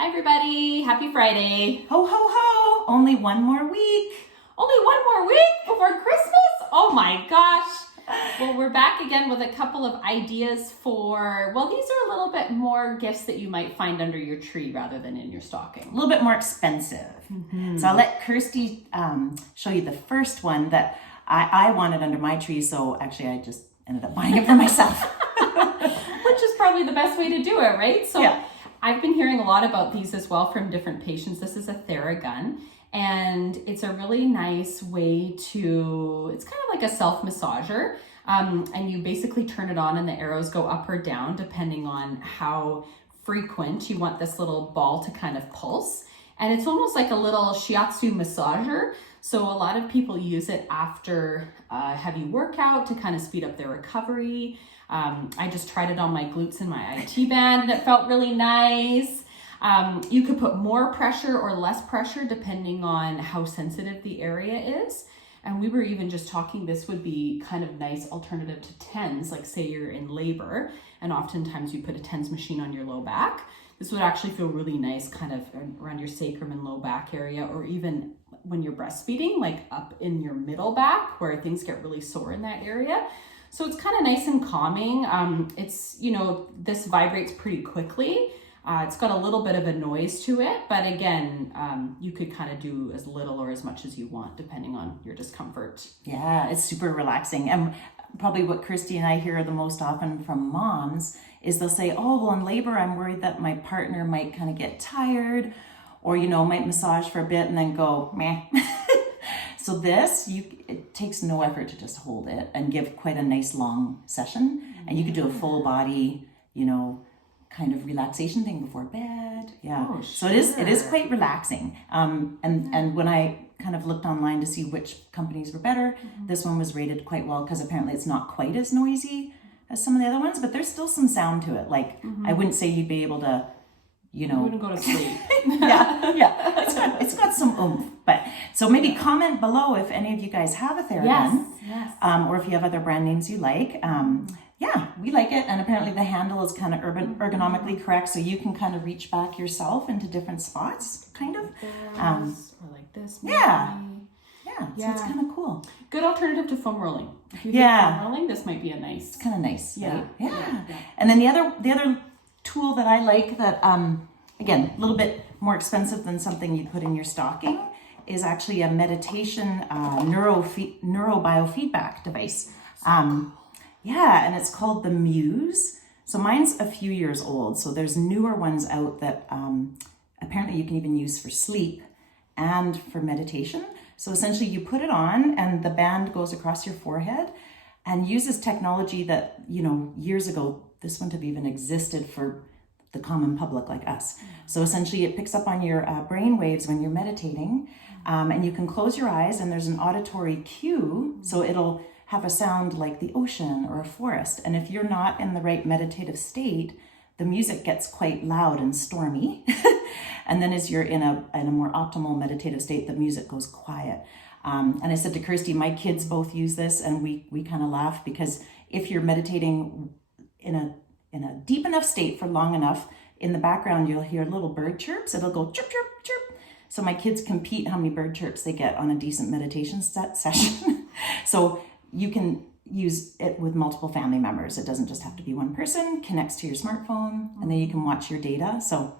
Hi everybody, happy Friday. Ho, ho, ho, only one more week. Only one more week before Christmas? Oh my gosh. Well, we're back again with a couple of ideas for, these are a little bit more gifts that you might find under your tree rather than in your stocking. A little bit more expensive. Mm-hmm. So I'll let Kjersti show you the first one that I wanted under my tree. So actually I just ended up buying it for myself. Which is probably the best way to do it, right? So yeah. I've been hearing a lot about these as well from different patients. This is a Theragun, and it's a really nice way to, it's kind of like a self-massager, and you basically turn it on and the arrows go up or down depending on how frequent you want this little ball to kind of pulse. And it's almost like a little shiatsu massager. So a lot of people use it after a heavy workout to kind of speed up their recovery. I just tried it on my glutes and my IT band and it felt really nice. You could put more pressure or less pressure depending on how sensitive the area is. And we were even just talking, this would be kind of nice alternative to TENS, like say you're in labor and oftentimes you put a TENS machine on your low back. This would actually feel really nice kind of around your sacrum and low back area, or even when you're breastfeeding, like up in your middle back where things get really sore in that area. So it's kind of nice and calming. It's, this vibrates pretty quickly. It's got a little bit of a noise to it, but again, you could kind of do as little or as much as you want depending on your discomfort. Yeah, it's super relaxing. And probably what Kjersti and I hear the most often from moms is they'll say, oh, well, in labor, I'm worried that my partner might kind of get tired or, might massage for a bit and then go, meh. So it takes no effort to just hold it and give quite a nice long session. And you could do a full body, kind of relaxation thing before bed. Yeah. Oh, sure. So it is quite relaxing. And when I kind of looked online to see which companies were better, this one was rated quite well because apparently it's not quite as noisy as some of the other ones, but there's still some sound to it. Like I wouldn't say you'd be able to, You wouldn't go to sleep. yeah. It's got some oomph. But so maybe comment below if any of you guys have a Theragun, yes. Or if you have other brand names you like. Yeah, we like it, and apparently the handle is kind of ergonomically correct, so you can kind of reach back yourself into different spots, kind of. Or like this. Maybe. Yeah. So it's kind of cool. Good alternative to foam rolling. If you do foam rolling, this might be a nice. It's kind of nice. Yeah. Right? Yeah. And then the other tool that I like that, again, a little bit more expensive than something you'd put in your stocking, is actually a meditation neurobiofeedback device. And it's called the Muse. So mine's a few years old. So there's newer ones out that apparently you can even use for sleep and for meditation. So essentially you put it on and the band goes across your forehead and uses technology that, years ago, this wouldn't have even existed for the common public like us. So essentially it picks up on your brain waves when you're meditating, and you can close your eyes and there's an auditory cue. So it'll have a sound like the ocean or a forest. And if you're not in the right meditative state, the music gets quite loud and stormy. And then as you're in a more optimal meditative state, the music goes quiet. And I said to Kjersti, my kids both use this, and we kind of laugh because if you're meditating in a deep enough state for long enough, in the background you'll hear little bird chirps. It'll go chirp, chirp, chirp. So my kids compete how many bird chirps they get on a decent meditation session. So you can use it with multiple family members. It doesn't just have to be one person. Connects to your smartphone, and then you can watch your data. So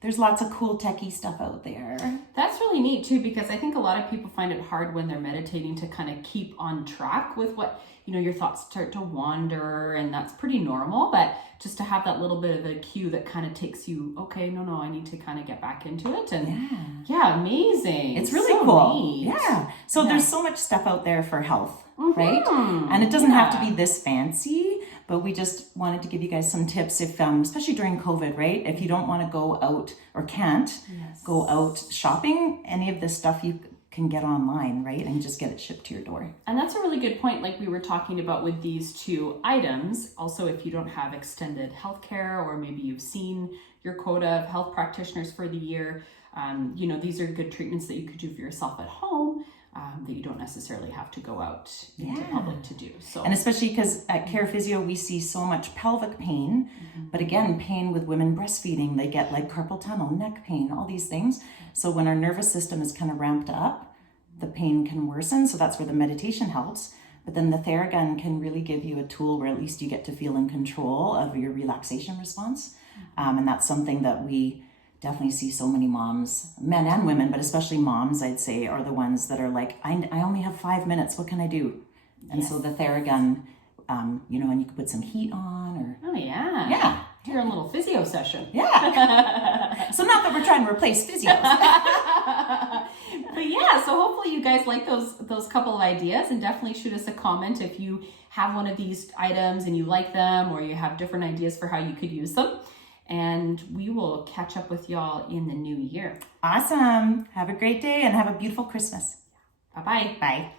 there's lots of cool techie stuff out there. That's really neat too, because I think a lot of people find it hard when they're meditating to kind of keep on track with what, your thoughts start to wander, and that's pretty normal, but just to have that little bit of a cue that kind of takes you, okay, no, I need to kind of get back into it. And yeah, amazing. It's really so cool. Neat. Yeah. So there's so much stuff out there for health, right? And it doesn't have to be this fancy, but we just wanted to give you guys some tips if, especially during COVID, right? If you don't want to go out or can't go out shopping, any of this stuff you can get online, right? And just get it shipped to your door. And that's a really good point, like we were talking about with these two items. Also, if you don't have extended healthcare, or maybe you've seen your quota of health practitioners for the year, these are good treatments that you could do for yourself at home. that you don't necessarily have to go out into public to do. So, and especially because at Kare Physio, we see so much pelvic pain, but again, pain with women breastfeeding, they get like carpal tunnel, neck pain, all these things. So when our nervous system is kind of ramped up, the pain can worsen. So that's where the meditation helps. But then the Theragun can really give you a tool where at least you get to feel in control of your relaxation response. And that's something that we definitely see so many moms, men and women, but especially moms, I'd say, are the ones that are like, I only have 5 minutes. What can I do? And so the Theragun, you know, and you could put some heat on or... Oh, yeah. Yeah. Do your own little physio session. Yeah. So not that we're trying to replace physios. But yeah, so hopefully you guys like those couple of ideas, and definitely shoot us a comment if you have one of these items and you like them, or you have different ideas for how you could use them. And we will catch up with y'all in the new year. Awesome. Have a great day and have a beautiful Christmas. Bye-bye. Bye.